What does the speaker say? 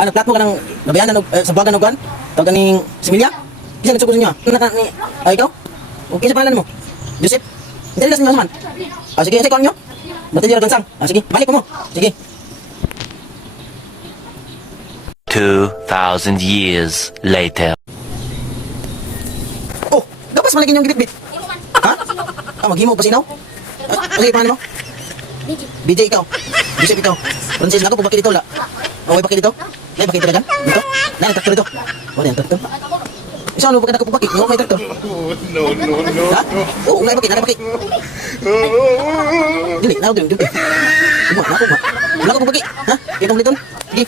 Ano, plat mo ka ng nabayanan sa buwagan ng kuhan? Tawag ka ning similya? Isa nagsugod niyo. Ikaw? Okay sa pangalan mo? Joseph? Hindi rin naman. Sige, sa ikaw nyo? Batalya na gansang. Sige, balik mo. Sige. 2,000 years later. Oh, gapas malagin yung gibit-bit. Ha? Maghimo pa sinaw? Sige, pangalan mo? BJ ikaw. Joseph ikaw. Francis, ako po bakit dito la? Okay, bakit dito? Nay, bakit dito? Dito? Nay, traktor dito. Wala yung traktor. Isa ano, bakit ako po bakit? Nga may traktor. No. Ha? Oo, ngay bakit? Dili, naog din. Kuma. Wala ko po bakit. Ha? Kaya kong liton. Sige.